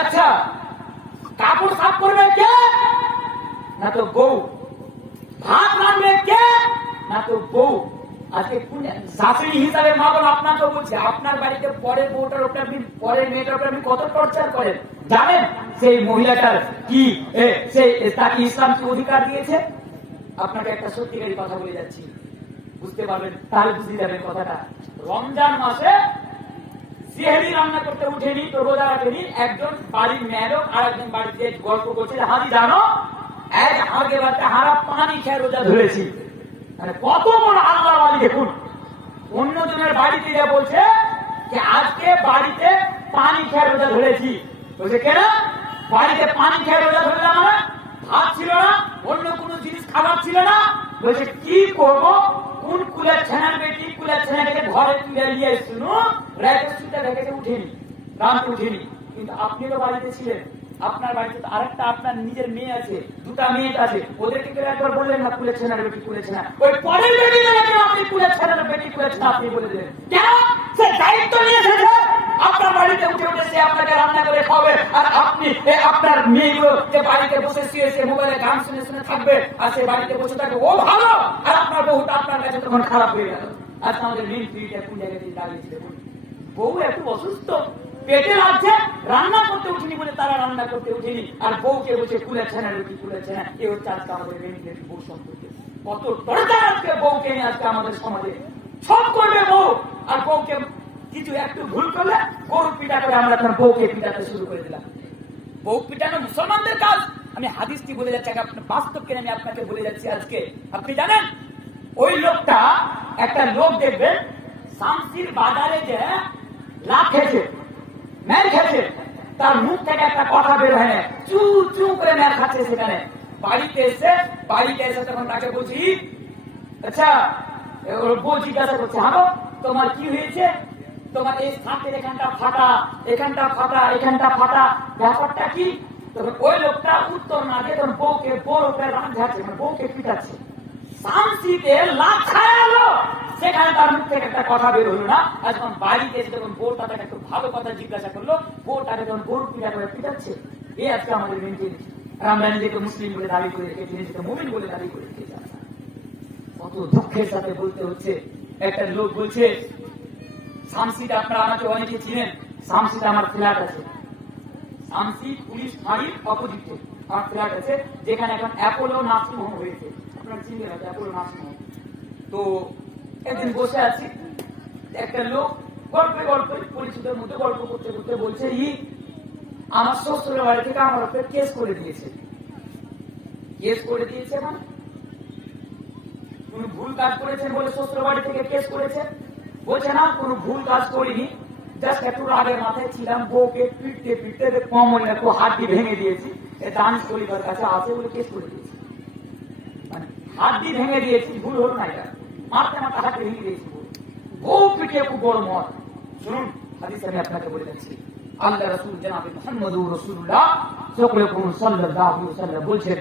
আচ্ছা, কাপড় সাফ করবে কে? না তো বউ। ভাত রান্নবে কে? না তো বউ। আজকে শাশুড়ি হিসাবে মা বোন আপনাকে বলছে, আপনার বাড়িতে পরে বউটার উপরে আপনি, পরে মেয়েটার উপরে আপনি কত টর্চার করেন জানেন? সেই মহিলাটার কি তাকে ইসলাম কি অধিকার দিয়েছে? আপনাকে একটা সত্যিকারী কথা বলে যাচ্ছি, বুঝতে পারবেন, তাহলে বুঝতে যাবেন কথাটা। রমজান মাসে সেহরি রান্না করতে উঠেনি তো রোজা রাখেনি, একজন বাড়ির মেয়ের আর একজন বাড়িতে গল্প করছে, হাজি জানো এক আগে বাড়িতে হারা পানি খেয়ে রোজা ধরেছি। মানে কত বড় আল্লাহ বাড়ি দেখুন। অন্যজনের বাড়িতে যা বলছে যে আজকে বাড়িতে পানি খেয়ে রোজা ধরেছি, বলছে কেন বাড়িতে পানি খেয়ে রোজা ধরলাম? মানে ভাত ছিল না, অন্য কোন জিনিস খাবার ছিল না। বলছে কি করবো, কোন কুলের ছেনার বেটি কুলের ছেনাকে ঘরে তুলে নিয়ে শুনো রাইতে শুতে রেখেছে, উঠেনি, রাতে উঠেনি। কিন্তু আপনি তো বাড়িতে ছিলেন, আপনার বাড়িতে তো আরেকটা আপনার নিজের মেয়ে আছে, দুটা মেয়ে আছে, ওদেরকে কেউ একবার বললেন না কুলের ছেনার বেটি কুলের ছেনা? ওই পরের বেটি আপনি কুলের ছেনার বেটি কুলের ছেনা আপনি বলে দিলেন কেন? সে দায়িত্ব নিয়ে এসেছে আপনার বাড়িতে উঠে উঠে সে আপনাকে রান্না করে খাবে, আর আপনি আপনার মেয়েগুলো যে বাড়িতে বসে শুয়েছে মোবাইলে গান শুনে শুনে থাকবে, আর সে বাড়িতে বসে থাকবে, ও ভালো, আর আপনার বহুটা আপনার কাছে তখন খারাপ হয়ে গেল। আজকে আমাদের মেন পিড়িটা কোন জায়গায় দাঁড়িয়েছে দেখুন। বউ একটু অসুস্থ, পেটে লাগছে, রান্না করতে উঠিনি বলে তারা রান্না করতে উঠিনি, আর বউকে বসে কুলেছে না রুটি কুলেছে না। এ হচ্ছে আজকে আমাদের মেন বউ সম্পর্কে কত দরকার। আজকে বউকে নিয়ে আজকে আমাদের সমাজে সব করবে বউ, আর বউকে কিছু একটু ভুল করলে গরু পিটা করে আমরা তার বউকে পিটাতে শুরু করে দিলাম। বউ পিটানো মুসলমানদের কাজ। আমি হাদিসটি বলে যাচ্ছি, বাস্তব কেন আমি আপনাকে বলে যাচ্ছি আজকে। আপনি জানেন ওই লোকটা, একটা লোক দেখবেন শামসির বাজারে যে লাভ খেয়েছে, ম্যার খেয়েছে, তার মুখ থেকে একটা কথা বের হয় না, চু চু করে ম্যার খাচ্ছে। সেখানে বাড়িতে এসে তখন তাকে বলছি, আচ্ছা বউ জিজ্ঞাসা করছে, হাগো তোমার কি হয়েছে? তোমার এই হাতের এখানটা ফাটা, এখানটা ফাটা, এখানটা ফাটা, ব্যাপারটা কি? তখন ওই লোকটা উত্তর না দিয়ে তখন বউকে বড় করে রাঁধাচ্ছে, মানে বউকে পিটাচ্ছে। শামসিতে লাভ খায়ালো, সেখানে তার মুখ থেকে একটা কথা বের হলো না। আর যখন বাড়িতে এসে যখন বউটা তাকে একটু ভালো কথা জিজ্ঞাসা করলো, বউটাকে যখন গরু পিটা করে পিটাচ্ছে। এই আজকে আমাদের মেনটেন। আর আমরা নিজেকে মুসলিম বলে দাবি করে রেখেছি, নিজেকে মুমিন বলে দাবি করে রেখেছি। কত দুঃখের সাথে বলতে হচ্ছে। একটা লোক বলছে, শামসিটা আপনারা আমাকে অনেকে চিনেন, শামসিটা আমার ফ্ল্যাট আছে, শামসি পুলিশ ফাঁড়ির অপোজিটে আমার ফ্ল্যাট আছে, যেখানে এখন অ্যাপোলো নার্সিং হোম হয়েছে। আপনারা চিনবেন হয়তো অ্যাপোলো নার্সিং হোম। তো একদিন বসে আছি, একটা লোক গল্পে পরিচিতের মধ্যে গল্প করতে করতে বলছে, আমার শ্বশুরের বাড়ি থেকে আমার উপরে কেস করে দিয়েছে। কেস করে দিয়েছে মানে কোন ভুল কাজ করেছেন বলে শ্বশুর বাড়ি থেকে কেস করেছে? বলছে না, কোন ভুল কাজ করিনি, জাস্ট একটু রাগের মাথায় ছিলাম, বউকে পিটতে পিটতে কমল একটু হাড্ডি ভেঙে দিয়েছি, দানিশ কলিকার কাছে আছে বলে কেস করে দিয়েছি। মানে হাড্ডি ভেঙে দিয়েছি, ভুল হল না, এটা মারতে মারতে হাড্ডি ভেঙে দিয়েছি, বউ পিটে খুব বড় মত। শুনুন হাদিস আমি আপনাকে বলে যাচ্ছি, আল্লাহ রাসূল জনাবে মুহাম্মদুর রাসূলুল্লাহ সাল্লাল্লাহু আলাইহি ওয়াসাল্লাম বলছেন,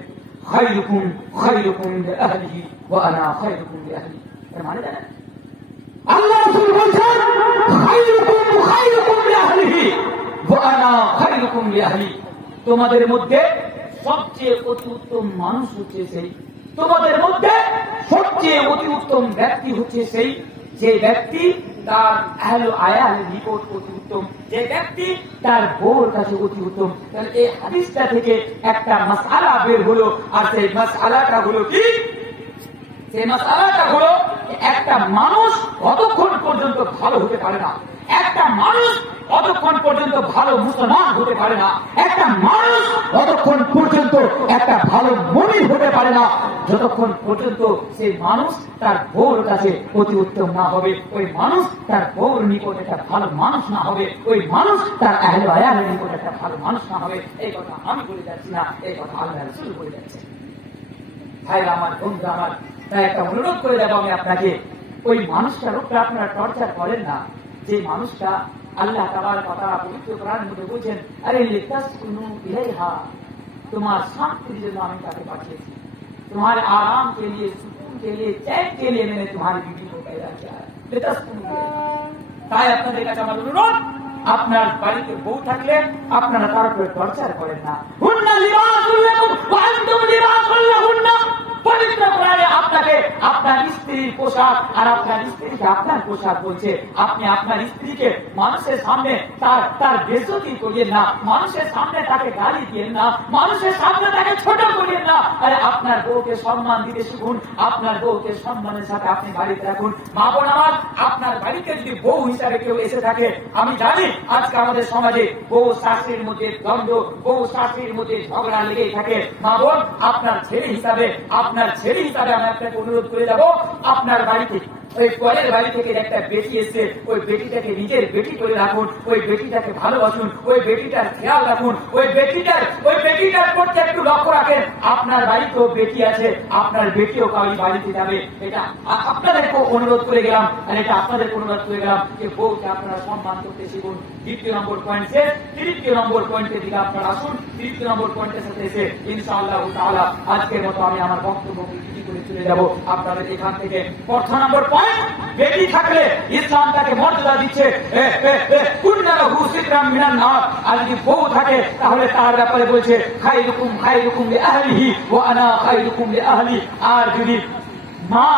খায়রুকুম খায়রুকুম লিআহলিহি ওয়া আনা খায়রুকুম লিআহলি। এর মানে জানেন? আল্লাহ রাসূল বলছেন, খায়রুকুম খায়রুকুম লিআহলিহি ওয়া আনা খায়রুকুম লিআহলি। তোমাদের মধ্যে সবচেয়ে অতি উত্তম মানুষ হচ্ছে সেই, তোমাদের মধ্যে সবচেয়ে অতি উত্তম ব্যক্তি হচ্ছে সেই যে ব্যক্তি তার আহলে আয়ালের নিকট অতি উত্তম, যে ব্যক্তি তার বউর কাছে অতি উত্তম। তাহলে এই হাদিসটা থেকে একটা মাসআলা বের হলো, আর সেই মাসআলাটা হলো কি? সেই মাসআলাটা হলো একটা মানুষ কতক্ষণ পর্যন্ত ভালো হতে পারে না, একটা মানুষ অতক্ষণ পর্যন্ত ভালো মুসলমান হতে পারে না, একটা মানুষ অতক্ষণ পর্যন্ত একটা ভালো মুমিন হতে পারে না, যতক্ষণ পর্যন্ত সেই মানুষ তার বউর কাছে অতি উত্তম না হবে, ওই মানুষ তার বউর নিকট একটা ভালো মানুষ না হবে, ওই মানুষ তার আহলে আয়ালের নিকট একটা ভালো মানুষ না হবে। এই কথা আমি বলে যাচ্ছি না, এই কথা আল্লাহ রাসূল বলে যাচ্ছে। ভাই আমার, বন্ধু আমার, তাই একটা অনুরোধ করে যাবো আমি আপনাকে, ওই মানুষটার উপরে আপনারা টর্চার করেন না, যে মানুষটা আল্লাহ তাবারক ওয়া তাআলা পবিত্র কোরআনের মধ্যে বলেছেন, আরে লিতাসকুনু ইলাইহা, তোমার শান্তির জন্য আমি তাকে পাঠিয়েছি, तुम्हारे आराम के लिए, सुकून के लिए, चैन के लिए मैंने तुम्हारी बीवी को पैदा किया है। लितासकुनू इलाइहा। তাই আপনাদের কাছে আমার অনুরোধ, আপনার বাড়িতে বউ থাকলে আপনারা তার উপরে টর্চার করেন না। হুন্না লিবাসুল লাকুম ওয়া আনতুম লিবাসুল লাহুন্না। পবিত্র কোরআনে আপনাকে আপনার স্ত্রীর পোশাক আর আপনার স্ত্রীকে আপনার পোশাক বলছে। আপনি আপনার স্ত্রীকে মানুষের সামনে তার বেইজ্জতি করিয়েন না, মানুষের সামনে তাকে গালি দিয়েন না, মানুষের সামনে তাকে ছোট করিয়েন না। আরে আপনার বউকে সম্মান দিতে শিখুন, আপনার বউকে সম্মানের সাথে আপনি বাড়িতে রাখুন। মা বোন আমার, আপনার বাড়িতে যদি বউ হিসাবে কেউ এসে থাকে, আমি জানি আজকে আমাদের সমাজে বউ শাশুড়ির মধ্যে দ্বন্দ্ব, বউ শাশুড়ির মধ্যে ঝগড়া লেগেই থাকে। মা বোন, আপনার ছেলে হিসাবে আমি আপনাকে অনুরোধ করে যাবো, আপনার বাড়িতে ওই পরের বাড়ি থেকে একটা বেটি এসে ওই বেটিটাকে নিজের বেটি করে রাখুন, ওই বেটিটাকে ভালোবাসুন, ওই বেটিটার খেয়াল রাখুন, ওই বেটিটার প্রতি একটু লক্ষ্য রাখেন। আপনার বাড়িতেও বেটি আছে, আপনার বেটিও কাউরি বাড়িতে যাবে। এটা আপনাদেরকে অনুরোধ করে গেলাম, আর এটা আপনাদের অনুরোধ করে গেলাম যে বউকে আপনারা সম্মান করতে শিখুন। দ্বিতীয় নম্বর পয়েন্ট শেষ, তৃতীয় নম্বর পয়েন্টের দিকে আপনারা আসুন। তৃতীয় নম্বর পয়েন্টের সাথে এসে ইনশাআল্লাহ তাআলা আজকের মতো আমি আমার বক্তব্য চলে যাব আপনাদের এখান থেকে। প্রথম নম্বর পয়েন্ট, বেটি থাকলে ইসলাম তাকে মর্যাদা দিচ্ছে। আর যদি বউ থাকে তাহলে তার ব্যাপারে বলছে খায়রুকুম লিআহলিহি ওয়া আনা খায়রুকুম লিআহলি। আর যদি মা,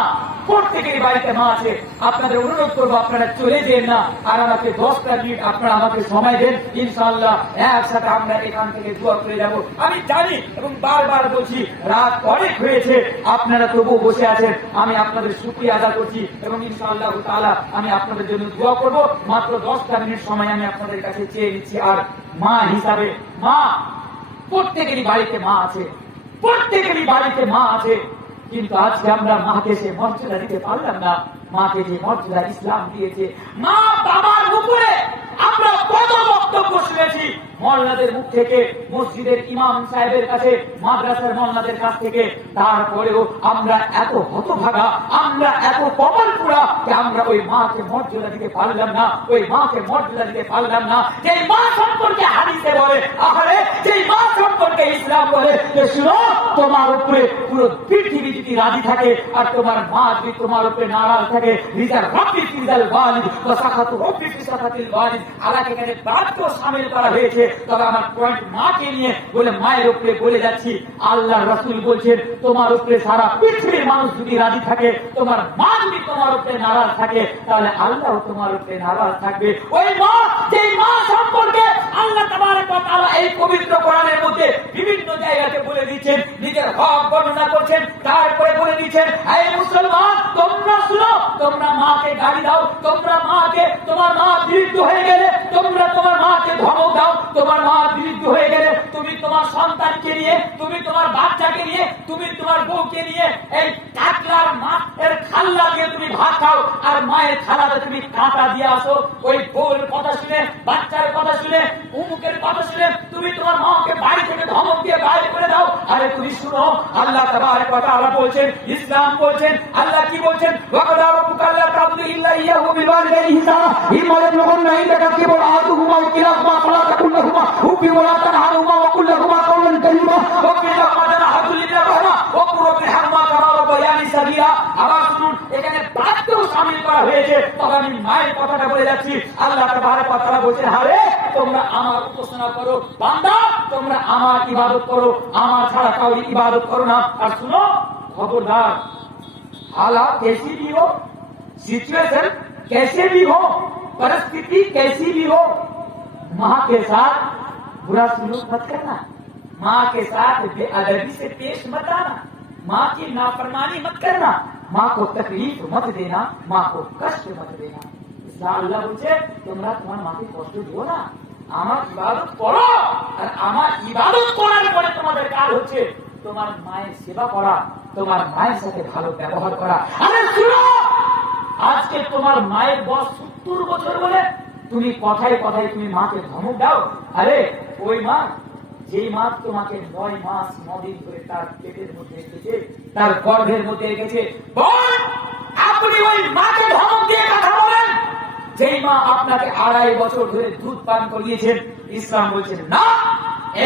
প্রত্যেকের বাড়িতে মা আছে, আপনাদের অনুরোধ করবো আপনারা চলে যেন না, আর আমাকে 10টা মিনিট আপনারা আমাকে সময় দেন। ইনশাআল্লাহ একসাথে আমরা এখান থেকে দোয়া করে যাব। আমি জানি এবং বারবার বলছি রাত অনেক হয়েছে, আপনারা তবুও বসে আছেন, আমি আপনাদের শুকরিয়া আদা করছি এবং ইনশাআল্লাহ তাআলা আমি আপনাদের জন্য দোয়া করব। মাত্র 10টা মিনিট সময় আমি আপনাদের কাছে চেয়ে নিচ্ছি। আর মা হিসাবে, মা, প্রত্যেকেরই বাড়িতে মা আছে, প্রত্যেকেরই বাড়িতে মা আছে, কিন্তু আজকে আমরা মাকে সে মর্যাদা দিতে পারলাম না। মাকে যে মর্যাদা ইসলাম দিয়েছে, মা বাবার উপরে আমরা কত বক্তব্য শুনেছি মওলানাদের মুখ থেকে, মসজিদের ইমাম সাহেবের কাছে, মাদ্রাসার মওলানাদের কাছ থেকে। তারপরেও আমরা এত হতভাগা, আমরা এত কপাল পোড়া যে আমরা ওই মাকে মর্যাদা দিতে পারলাম না, ওই মাকে মর্যাদা দিতে পারলাম না। যেই মা সম্পর্কে হাদিসে বলে, আরে যেই মা সম্পর্কে ইসলাম বলে যে শুনো, তোমার উপরে পুরো পৃথিবী যদি রাজি থাকে আর তোমার মা যদি তোমার উপরে নারাজ থাকে, রিজাল রব্বি ফি রিজাল ওয়ালিদ ওয়া সাখাতু রব্বি ফি সাখাতিল ওয়ালিদ। আলাদা এখানে বাদকেও শামিল করা হয়েছে। তবে আমার পয়েন্ট মাকে নিয়ে বলে মায়ের উপরে বলে যাচ্ছি, আল্লাহ রাসূল বলছেন তোমার উপরে সারা পৃথিবীর মানুষ যদি রাজি থাকে, তোমার মা যদি তোমার উপরে নারাজ থাকে, তাহলে আল্লাহ তোমার উপরে নারাজ থাকবে। ওই মা, যেই মা সম্পর্কে আল্লাহ তাবারক ওয়া তাআলা এই পবিত্র কোরআনের মধ্যে বিভিন্ন জায়গাতে বলে দিয়েছেন, নিজের হক বর্ণনা করছেন, তারপরে বলে দিয়েছেন এই মুসলমান তোমরা শুনো, তোমরা মাকে গালি দাও, তোমরা মাকে, তোমার মা বিরুদ্ধ হয়ে গেলে তোমরা তোমার মাকে ধমক দাও, তোমার মা বিরুদ্ধ হয়ে গেলে তুমি তোমার সন্তানকে নিয়ে, তুমি তোমার বাচ্চাকে নিয়ে, তুমি তোমার বউকে নিয়ে এই কাটলার মাছের খাল্লা দিয়ে তুমি ভাত খাও, আর মায়ের খালাতে তুমি কাঁটা দিয়ে আসো। ওই বউর কথা শুনে, বাচ্চার কথা শুনে, উমুকের কথা শুনে তুমি তোমার মাকে বাড়ি থেকে ধমক দিয়ে বাইরে করে দাও। আরে তুমি শুনো, আল্লাহ তাবারক ওয়া তাআলা বলছেন, ইসলাম বলছেন, আল্লাহ কি বলছেন, ওয়াকাদা রাব্বুকা আল্লা তা'বুদু ইল্লা ইয়্যাহু বিল ওয়ালিদাইনি ইহসানা ইম্মা ইয়াবলুগুন্না ইনদাকা কিবারা আহাদুহুমা আও কিলাহুমা ফালা তাকুল লাহুমা উফফিন ওয়া লা তানহারহুমা ওয়া কুল লাহুমা কাওলান কারীমা ওয়াকফির লাহুমা জানাহা যুল্লি মিনার রাহমা ওয়া কুল রাব্বি ইরহামহুমা কামা রাব্বায়ানি সাগীরা। আবার শুনুন, এখানে বাদকেও শামিল করা হয়েছে। তবে আমি মায়ের কথাটা বলে যাচ্ছি, আল্লাহ তাবারক ওয়া তাআলা বলছেন, আরে তোমরা আমার উপাসনা করো, বান্দা তোমরা আমার ইবাদত করো, আমার ছাড়া কাউরি ইবাদত করো না। আর শুনো, खबरदार, हालात कैसी भी हो, सिचुएशन कैसे भी हो, परिस्थिति कैसी भी हो, माँ के साथ बुरा सलूक मत करना, माँ के साथ बेअदबी से पेश मत आना, माँ की नाफरमानी मत करना, माँ को तकलीफ मत देना, माँ को कष्ट मत देना। इसलिए अल्लाह बोलছে তোমরা তোমার মাকে কষ্ট দিও না, আমার ইবাদত করো। আর আমার ইবাদত করার পরে তোমাদের কাজ হচ্ছে তোমার মায়ের সেবা করা, তোমার মায়ের সাথে ভালো ব্যবহার করা। আরে শুনো, আজকে তোমার মায়ের বয়স 70 বছর বলে তুমি কথায় কথায় তুমি মাকে ধমক দাও। আরে ওই মা, যেই মা তোমাকে 9 মাস 9 দিন ধরে তার পেটের মধ্যে রেখেছে, তার গর্ভের মধ্যে রেখেছে, বোন আপনি ওই মাকে ধমক দিয়ে কথা বলেন যেই মা আপনাকে 2.5 বছর ধরে দুধ পান করিয়েছেন। ইসলাম বলছেন না,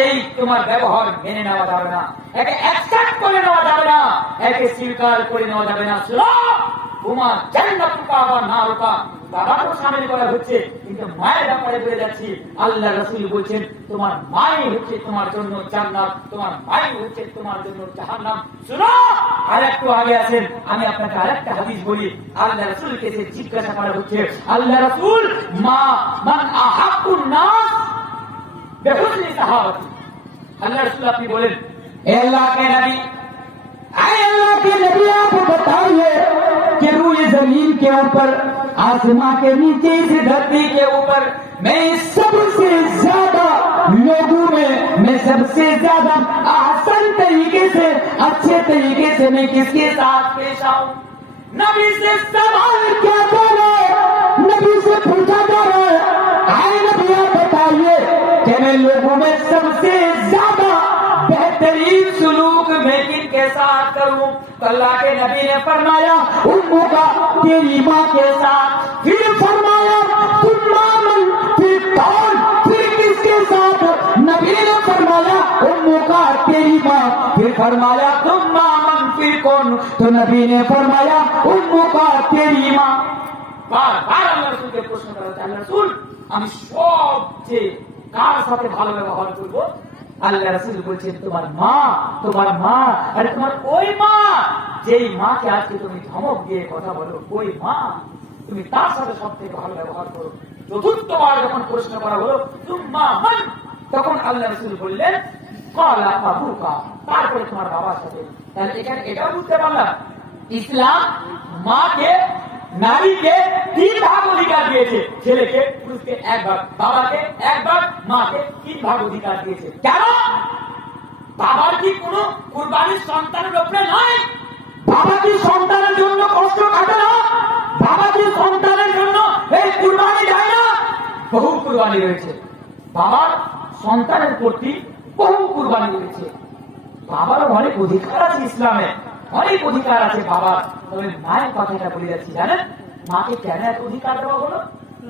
এই তোমার ব্যবহার মেনে নেওয়া যাবে না, একে অ্যাকসেপ্ট করে নেওয়া যাবে না, একে স্বীকার করে নেওয়া যাবে না। শুনো, তোমার জান্নাতুকা ওয়া নারুকা, বাবাকেও সামিল করা হচ্ছে, কিন্তু মায়ের ব্যাপারে বলে যাচ্ছি আল্লাহ রাসূল বলছেন তোমার মাই হচ্ছে তোমার জন্য জান্নাত, তোমার মাই হচ্ছে তোমার জন্য জাহান্নাম। শুনো, আর একটু আগে আছেন, আমি আপনাকে আরেকটা হাদিস বলি। আল্লাহ রাসূলকে জিজ্ঞাসা করা হচ্ছে, আল্লাহ রাসূল মান আহাব্বুন নাস বিহুসনি সাহাবাতি। अल्लाह रसूल अपनी बोले, अल्लाह के नबी, अल्लाह के नबी आप बताइए कि रूए जमीन के ऊपर, आसमां के नीचे, इस धरती के ऊपर मैं सबसे ज्यादा लोगों में, मैं सबसे ज्यादा आसान तरीके से, अच्छे तरीके से मैं किसके साथ पेश आऊं? नबी से सवाल क्या करो, नबी से पूछा करो, आए नबी आप बताइए कि मैं लोगों में सबसे ज्यादा बेहतरीन सुलूक मैं किनके साथ करूं? तो अल्लाह के नबी ने फरमाया उम्मों का तेरी माँ के साथ, फिर फरमाया तुम्मा मन, फिर कौन, फिर किसके साथ? नबी ने फरमाया उम्मों का तेरी माँ, फिर फरमाया तुम्मा मन, फिर कौन? तो नबी ने फरमाया उम्मों का तेरी माँ। बार बार अल्लाह रसूल के प्रश्न करा, अल्लाह रसूल আমি সবচেয়ে কার সাথে ভালো ব্যবহার করবো? আল্লাহ রাসূল বলছেন তোমার মা, তোমার মা। আরে তোমার ওই মা যেই মাকে আজকে তুমি ধমক দিয়ে কথা বলো, ওই মা, তুমি তার সাথে সবথেকে ভালো ব্যবহার করো। চতুর্থবার যখন প্রশ্ন করা হলো তুম্মা মান, তখন আল্লাহ রাসূল বললেন ক্বালা আবুকা, তারপরে তোমার বাবার সাথে। তাহলে এখানে এটাও বুঝতে পারলাম ইসলাম মাকে, নারীকে 3 ভাগ অধিকার দিয়েছে, ছেলেকে পুরুষকে 1 ভাগ, বাবাকে 1 ভাগ, মাকে 3 ভাগ অধিকার দিয়েছে। কেন? বাবার কি কোনো কুরবানির সন্তানের উপরে নয়? বাবা কি সন্তানের জন্য কষ্ট কাটে না? বাবা কি সন্তানের জন্য এই কুরবানি দেয় না? বহু কুরবানি রয়েছে বাবার সন্তানের প্রতি, বহু কুরবানি রয়েছে। বাবারও অনেক অধিকার আছে ইসলামে, অনেক অধিকার আছে বাবার। তবে মায়ের কথাটা বলে যাচ্ছি, জানেন মাকে কেন এত অধিকার দেওয়া হলো?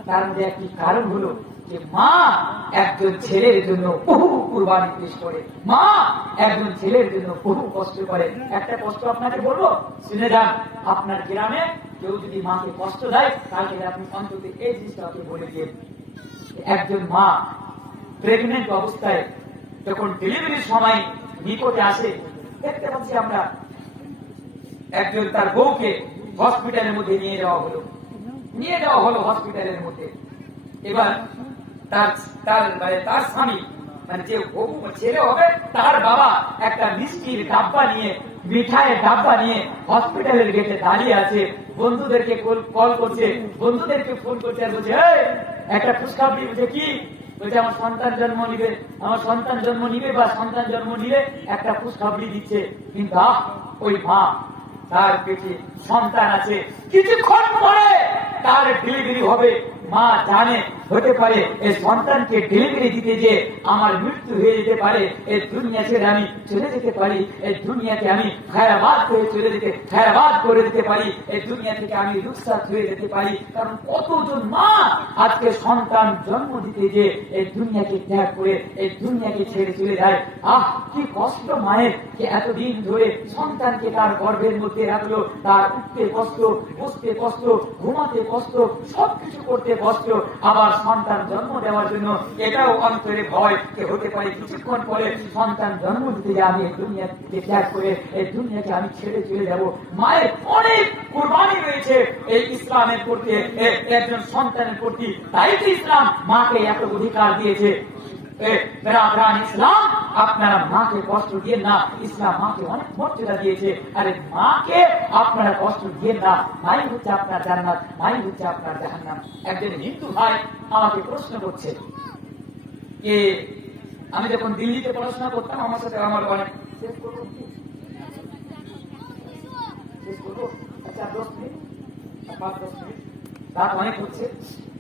কারণ যে একটি কারণ হলো যে মা একজন ছেলের জন্য বহু কুরবানি পেশ করে, মা একজন ছেলের জন্য বহু কষ্ট করে। একটা কষ্ট আপনাকে বলবো, শুনে যান। আপনার গ্রামে কেউ যদি মাকে কষ্ট দেয়, তাহলে আপনি অন্তত এই জিনিসটা বলে দিয়ে, একজন মা প্রেগনেন্ট অবস্থায় যখন ডেলিভারির সময় নিকটে আসে, দেখতে পাচ্ছি আমরা একজন তার বউকে হসপিটালের মধ্যে নিয়ে যাওয়া হলো হসপিটালের মধ্যে। এবার তার স্বামী, মানে যে ছেলে হবে, তার বাবা একটা মিষ্টির ডাব্বা নিয়ে, মিঠাইয়ের ডাব্বা নিয়ে হসপিটালের গেটে দাঁড়িয়ে আছে, বন্ধুদেরকে কল করছে, বন্ধুদেরকে ফোন করছে, আর বলছে একটা খুশখবরি। বলছে কি? বলছে আমার সন্তান জন্ম নিবে, আমার সন্তান জন্ম নিবে, বা সন্তান জন্ম নিলে একটা খুশখবরি দিচ্ছে। কিন্তু ওই মা, তার পেটে সন্তান আছে, কিছুক্ষণ পরে তার ডেলিভারি হবে। মা জানে হতে পারে এই সন্তানকে ডেলিভারি দিতে যে আমার মৃত্যু হয়ে যেতে পারে, এই দুনিয়া ছেড়ে আমি চলে যেতে পারি, এই দুনিয়াকে আমি খায়রাবাদ করে দিতে পারি, এই দুনিয়া থেকে আমি রুখসাত হয়ে যেতে পারি। কারণ কতজন মা আজকে সন্তান জন্ম দিতে যে এই দুনিয়াকে ত্যাগ করে, এই দুনিয়াকে ছেড়ে চলে যায়। কি কষ্ট মায়ের, যে এতদিন ধরে সন্তানকে তার গর্ভের মধ্যে রাখলো, তার উঠতে কষ্ট, বসতে কষ্ট, ঘুমাতে কষ্ট, সবকিছু করতে কষ্ট, আবার সন্তান জন্ম দেওয়ার জন্য এটাও অন্তরে ভয় যে হতে পারে কিছুক্ষণ পরে সন্তান জন্ম দিতে যে আমি এই দুনিয়াকে ত্যাগ করে এই দুনিয়াকে আমি ছেড়ে চলে যাব। মায়ের অনেক কুরবানি রয়েছে এই ইসলামের প্রতি, একজন সন্তানের প্রতি। তাই তো ইসলাম মাকে এত অধিকার দিয়েছে। ইসলাম আপনারা মাকে কষ্ট দিয়ে না, ইসলাম মাকে অনেক মর্যাদা দিয়েছে। আরে মাকে আপনারা কষ্ট দিয়ে না, মাই হচ্ছে আপনার জান্নাত, মাই হচ্ছে আপনার জাহান্নাম। একজন হিন্দু ভাই আমাকে প্রশ্ন করছে যে আমি যখন দিল্লিতে পড়াশোনা করতাম, আমার সাথে আমার অনেক আচ্ছা 10 মিনিট, 5-10 মিনিট, রাত অনেক হচ্ছে,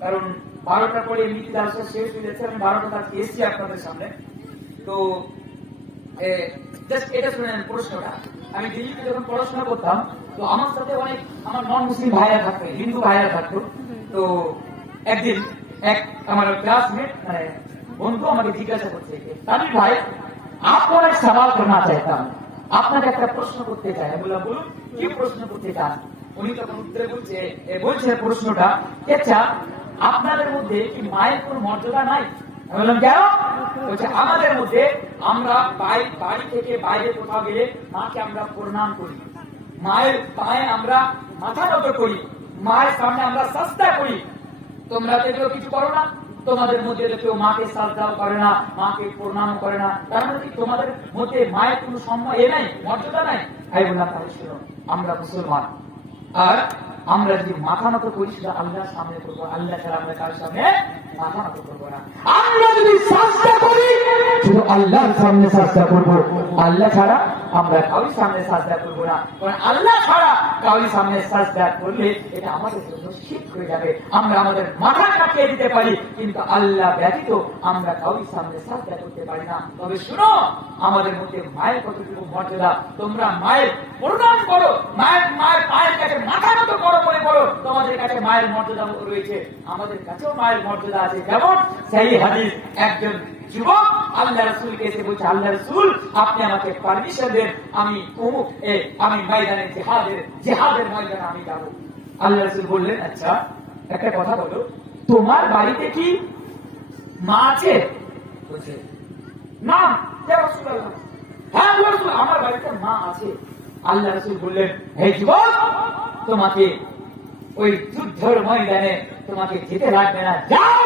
কারণ 12টার পরে এমনিতে আলোচনা শেষ হয়ে যাচ্ছে। আমি 12টা আজকে এসছি আপনাদের সামনে। তো এটা শুনেন প্রশ্নটা। আমি দিল্লিতে যখন পড়াশোনা করতাম, তো আমার সাথে অনেক আমার নন মুসলিম ভাইরা থাকতো, হিন্দু ভাইরা থাকতো। তো একদিন আমার ক্লাসমেট, মানে বন্ধু আমাকে জিজ্ঞাসা করছে, তামিল ভাই আপনার এক সওয়াল করনা চাইতাম, আপনাকে একটা প্রশ্ন করতে চাই। আমি বললাম বলুন কি প্রশ্ন করতে চান? উনি তখন উত্তরে বলছে প্রশ্নটা, আচ্ছা আপনাদের মধ্যে কি মায়ের কোন মর্যাদা নাই? আমি বললাম কেন? বলছে আমাদের মধ্যে আমরা বাড়ি থেকে বাইরে কোথাও গেলে মাকে আমরা প্রণাম করি, মায়ের পায়ে আমরা মাথা নত করি, মায়ের সামনে আমরা সাজদা করি। তোমরা তো এগুলো কিছু করো না, তোমাদের মধ্যে কেউ মাকে সাজদাও করে না, মাকে প্রণাম করে না, তার মানে কি তোমাদের মধ্যে মায়ের কোনো সম্মান নাই, মর্যাদা নাই? তাই বললাম তাহলে শোনো, আমরা মুসলমান, আর আমরা যদি মাথা নত করি সেটা আল্লাহর সামনে করবো, আল্লাহ ছাড়া আমরা কারোর সামনে মাথা নত করবো না। আমরা যদি সাজদা করি শুধু আল্লাহর সামনে সাজদা করবো, আল্লাহ ছাড়া আমরা কারোর সামনে সাজদা করবো না। কারণ আল্লাহ ছাড়া কারোর সামনে সাজদা করলে এটা আমাদের জন্য শিরক হয়ে যাবে। আমরা আমাদের মাথা কাটিয়ে দিতে পারি, কিন্তু আল্লাহ ব্যতীত আমরা কারোর সামনে সাজদা করতে পারি না। তবে শুনো, আমাদের মধ্যে মায়ের কতটুকু মর্যাদা, তোমরা মায়ের প্রণাম করো, মায়ের পায়ের কাছে মাথা নত করো, মনে করো তোমাদের কাছে মায়ের মর্যাদা রয়েছে, আমাদের কাছেও মায়ের মর্যাদা আছে। যেমন সেই হাদিস, একজন যুবক আল্লাহ রাসূলকে এসে বলছে, আল্লাহ রাসূল আপনি আমাকে পারমিশন দেন, আমি আমি ময়দানে জিহাদের ময়দানে আমি যাব। আল্লাহ রাসূল বললেন, আচ্ছা একটা কথা বলো, তোমার বাড়িতে কি মা আছে? বলছে না। ইয়া রাসূলুল্লাহ, হ্যাঁ রাসূল আমার বাড়িতে মা আছে। আল্লাহ রাসূল বললেন, হে যুবক, তোমাকে ওই যুদ্ধের ময়দানে তোমাকে যেতে লাগবে না, যাও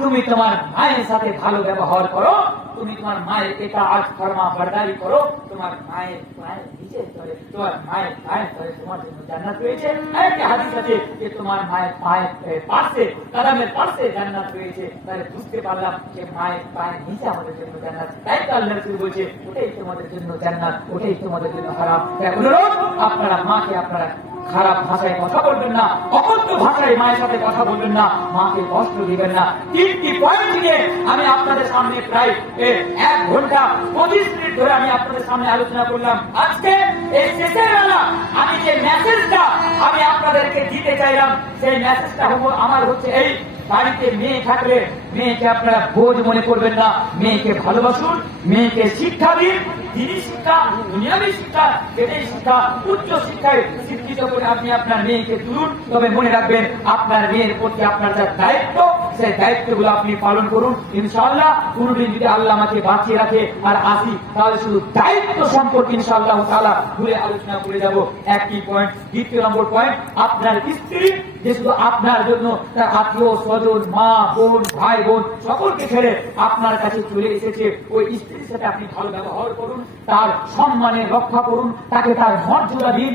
তুমি তোমার মায়ের সাথে ভালো ব্যবহার করো, তুমি তোমার মায়ের ইতাআত ফরমা বরদারি করো, তোমার মায়ের পায়ের নিচে তলে, তোমার মায়ের পায়ের তলে তোমার জন্য জান্নাত রয়েছে। একটা হাদিস আছে যে তোমার মায়ের পায়ের পাশে, কদমের পাশে জান্নাত রয়েছে। তাহলে বুঝতে পারলাম যে মায়ের পায়ের নিচে আমাদের জন্য জান্নাত। তাই তো আল্লাহ রাসূল বলছে ওটাই তোমাদের জন্য জান্নাত, ওটাই তোমাদের জন্য হারাম। তাই অনুরোধ, আপনারা মাকে আপনারা খারাপ ভাষায় কথা বলবেন না, অকথ্য ভাষায় মায়ের সাথে কথা বলবেন না, মাকে কষ্ট দিবেন না। 3টি পয়েন্ট নিয়ে আমি আপনাদের সামনে প্রায় 1 ঘন্টা 25 মিনিট ধরে আমি আপনাদের সামনে আলোচনা করলাম। আজকে এই শেষের বেলা আমি যে মেসেজটা আমি আপনাদেরকে দিতে চাইলাম, সেই মেসেজটা আমার হচ্ছে এই, বাড়িতে মেয়ে থাকলে মেয়েকে আপনারা বোঝ মনে করবেন না, মেয়েকে ভালোবাসুন, মেয়েকে শিক্ষা দিন, দিনী শিক্ষা, দুনিয়াবী শিক্ষা, যেটাই শিক্ষা, উচ্চ শিক্ষায় শিক্ষিত করে আপনি আপনার মেয়েকে তুলুন। তবে মনে রাখবেন, আপনার মেয়ের প্রতি আপনার যা দায়িত্ব, সেই দায়িত্বগুলো আপনি পালন করুন। ইনশাআল্লাহ কোনদিন যদি আল্লাহ আমাকে বাঁচিয়ে রাখে আর আসি, তাহলে শুধু দায়িত্ব সম্পর্কে ইনশাআল্লাহ তাআলা ঘুরে আলোচনা করে যাব। একটি পয়েন্ট। দ্বিতীয় নম্বর পয়েন্ট, আপনার স্ত্রী যে শুধু আপনার জন্য তার আত্মীয় স্বজন, মা বোন, ভাই বোন সকলকে ছেড়ে আপনার কাছে চলে এসেছে, ওই স্ত্রীর সাথে আপনি ভালো ব্যবহার করুন, তার সম্মানে রক্ষা করুন, তাকে তার মর্যাদা দিন,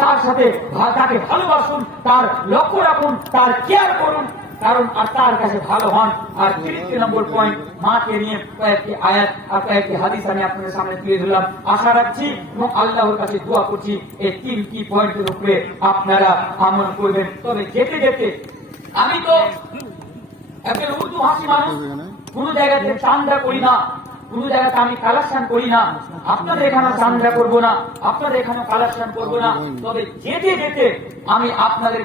তার সাথে তাকে ভালোবাসুন, তার লক্ষ্য রাখুন, তার কেয়ার করুন, কারণ আর তার কাছে ভালো হন। আর ৩০ নম্বর পয়েন্ট, মাকে নিয়ে কয়েকটি আয়াত আর কয়েকটি হাদিস আমি আপনাদের সামনে তুলে ধরলাম। আশা রাখছি এবং আল্লাহর কাছে দোয়া করছি এই 3টি পয়েন্টের উপরে আপনারা আমল করবেন। তবে যেতে যেতে, আমি তো একজন উর্দু ভাষী মানুষ, কোন জায়গাতে চান্দা করি না, কোন জায়গাতে আমি কালেকশন করি না, আপনাদের এখানে চান্দা করবো না, আপনাদের এখানে কালেকশন করবো না। তবে যেতে যেতে আমি আপনাদের